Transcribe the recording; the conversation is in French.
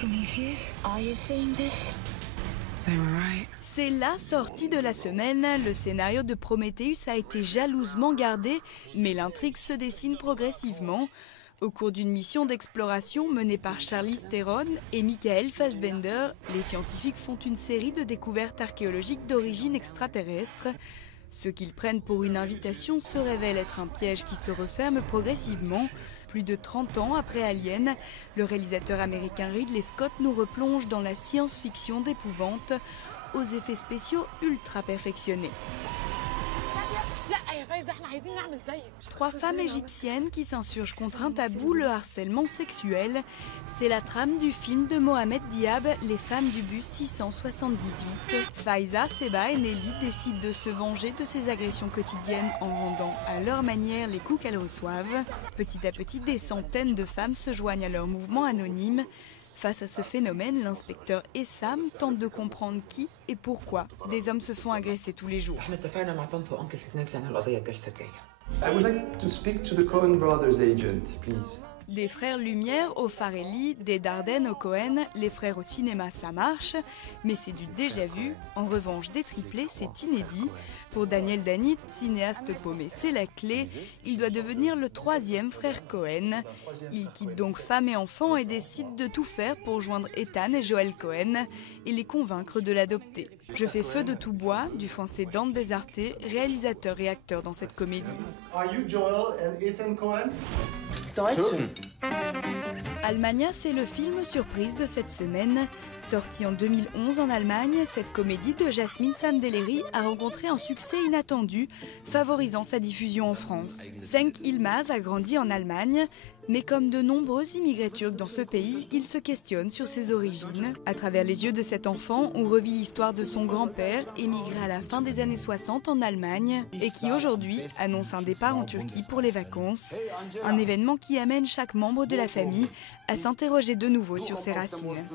Prometheus, are you seeing this? They were right. C'est la sortie de la semaine. Le scénario de Prometheus a été jalousement gardé, mais l'intrigue se dessine progressivement. Au cours d'une mission d'exploration menée par Charlize Theron et Michael Fassbender, les scientifiques font une série de découvertes archéologiques d'origine extraterrestre. Ce qu'ils prennent pour une invitation se révèle être un piège qui se referme progressivement. Plus de 30 ans après Alien, le réalisateur américain Ridley Scott nous replonge dans la science-fiction d'épouvante aux effets spéciaux ultra perfectionnés. 3 femmes égyptiennes qui s'insurgent contre un tabou, le harcèlement sexuel. C'est la trame du film de Mohamed Diab, Les femmes du bus 678. Faiza, Seba et Nelly décident de se venger de ces agressions quotidiennes en rendant à leur manière les coups qu'elles reçoivent. Petit à petit, des centaines de femmes se joignent à leur mouvement anonyme. Face à ce phénomène, l'inspecteur Essam tente de comprendre qui et pourquoi des hommes se font agresser tous les jours. I would like to speak to the Coen Brothers agent, please. Des frères Lumière au Farelli, des Dardenne au Cohen, les frères au cinéma ça marche, mais c'est du déjà vu. En revanche, des triplés, c'est inédit. Pour Daniel Danit, cinéaste paumé, c'est la clé. Il doit devenir le 3e frère Cohen. Il quitte donc femme et enfants et décide de tout faire pour joindre Ethan et Joel Cohen et les convaincre de l'adopter. Je fais feu de tout bois, du français Dante Desarté, réalisateur et acteur dans cette comédie. Are you Joel and Ethan Cohen? Almania, c'est le film surprise de cette semaine. Sorti en 2011 en Allemagne, cette comédie de Jasmine Samdeleri a rencontré un succès inattendu, favorisant sa diffusion en France. Cenk Yılmaz a grandi en Allemagne, mais comme de nombreux immigrés turcs dans ce pays, il se questionne sur ses origines. À travers les yeux de cet enfant, on revit l'histoire de son grand-père, émigré à la fin des années 60 en Allemagne, et qui aujourd'hui annonce un départ en Turquie pour les vacances. Un événement qui amène chaque membre de la famille à s'interroger de nouveau sur ses racines.